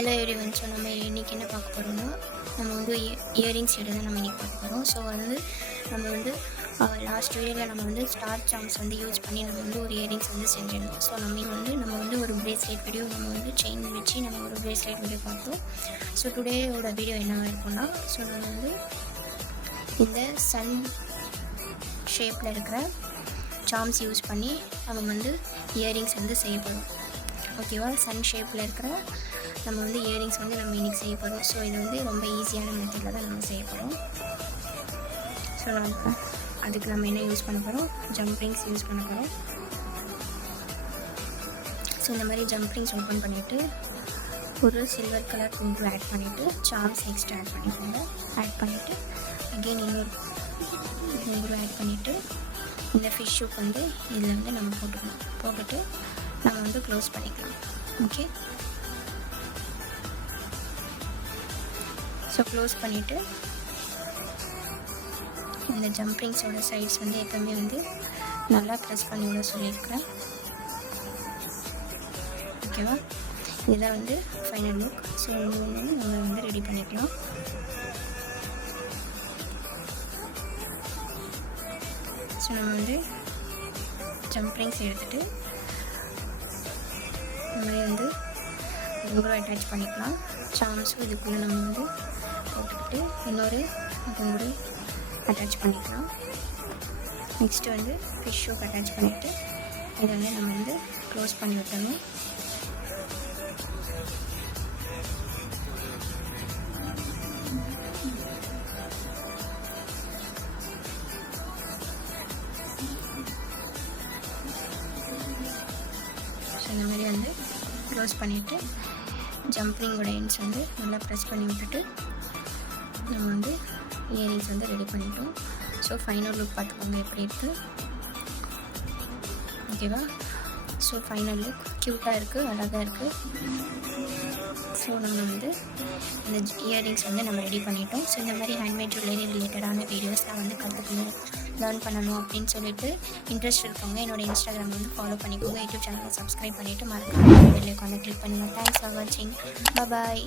Hello everyone. So நம்ம இன்றைக்கி என்ன பார்க்க போகிறோம்னா, நம்ம வந்து இயரிங்ஸ் தான் நம்ம இன்றைக்கி பார்க்க போகிறோம். ஸோ வந்து நம்ம வந்து லாஸ்ட் வீடியோவில் நம்ம வந்து ஸ்டார் சாம்ஸ் வந்து யூஸ் பண்ணி நம்ம வந்து ஒரு இயரிங்ஸ் வந்து செஞ்சிருந்தோம். ஸோ நம்ம வந்து ஒரு பிரேஸ்லெட் வீடியோ, நம்ம வந்து செயின் வச்சு நம்ம ஒரு பிரேஸ்லெட் வீடியோ பார்த்தோம். ஸோ டுடேயோட வீடியோ என்னவாக இருக்கும்னா, ஸோ நம்ம வந்து இந்த சன் ஷேப்பில் இருக்கிற சாம்ஸ் யூஸ் பண்ணி நம்ம வந்து இயரிங்ஸ் வந்து செய்ய போகிறோம். ஓகேவா? சன் ஷேப்பில் இருக்கிற நம்ம வந்து இயரிங்ஸ் வந்து நம்ம இன்றைக்கி செய்ய போகிறோம். ஸோ இது வந்து ரொம்ப ஈஸியான மெத்தடில் தான் நம்ம செய்ய போகிறோம். ஸோ அதுக்கு நம்ம என்ன யூஸ் பண்ண போகிறோம்? ஜம்ப்ரிங்ஸ் யூஸ் பண்ண போகிறோம். ஸோ இந்த மாதிரி ஜம்ப்ரிங்ஸ் ஓப்பன் பண்ணிவிட்டு ஒரு சில்வர் கலர் குங்குமம் ஆட் பண்ணிவிட்டு சாம்ஸ் நெக்ஸ்ட் ஆட் பண்ணிவிட்டு அகெயின் இன்னொரு குங்குமம் ஆட் பண்ணிவிட்டு இந்த ஃபிஷ் ஷூப் வந்து இதில் வந்து நம்ம போட்டுட்டு நம்ம வந்து க்ளோஸ் பண்ணிக்கலாம். ஓகே, ஸோ க்ளோஸ் பண்ணிவிட்டு இந்த ஜம்ப்ரிங்ஸோட சைட்ஸ் வந்து எப்போவுமே வந்து நல்லா ப்ரெஸ் பண்ணி விட சொல்லியிருக்கிறேன். ஓகேவா? இதுதான் வந்து ஃபைனல் லுக். ஸோ நம்ம வந்து ரெடி பண்ணிக்கலாம். ஸோ நம்ம வந்து ஜம்ப்ரிங்ஸ் எடுத்துகிட்டு நம்ம வந்து குங்குமம் அட்டாச் பண்ணிக்கலாம். சாம்ஸும் இதுக்குள்ளே நம்ம வந்து போட்டுக்கிட்டு இன்னொரு குங்குமம் அட்டாச் பண்ணிக்கலாம். நெக்ஸ்ட்டு வந்து ஃபிஷ் ஷூப் அட்டாச் பண்ணிவிட்டு இதை வந்து நம்ம வந்து க்ளோஸ் பண்ணி விட்டணும். ஸோ இந்த மாதிரி வந்து க்ளோஸ் பண்ணிவிட்டு ஜம்ப்ரிங்கோட எண்ட்ஸ் வந்து நல்லா ப்ரெஸ் பண்ணி விட்டுட்டு நம்ம வந்து இயரிங்ஸ் வந்து ரெடி பண்ணிட்டோம். ஸோ ஃபைனல் லுக் பார்த்துக்கோங்க எப்படி இருக்குது. ஓகேவா? ஸோ ஃபைனல் லுக் க்யூட்டாக இருக்குது, அழகாக இருக்குது. ஸோ நம்ம வந்து இந்த இயரிங்ஸ் வந்து நம்ம ரெடி பண்ணிட்டோம். ஸோ இந்த மாதிரி ஹேண்ட்மேட் ஜுவல்லரி ரிலேட்டடான வீடியோஸ்லாம் வந்து கற்றுக்கணும், லேர்ன் பண்ணணும் அப்படின்னு சொல்லிட்டு இன்ட்ரெஸ்ட் இருக்கவங்க என்னோட இன்ஸ்டாகிராம் வந்து ஃபாலோ பண்ணிக்கோங்க. யூடியூப் சேனலை சப்ஸ்கிரைப் பண்ணிவிட்டு மறக்காம பெல் ஐகானை கிளிக் பண்ணுங்கள். தேங்க்ஸ் ஃபார் வாட்சிங். பாய்.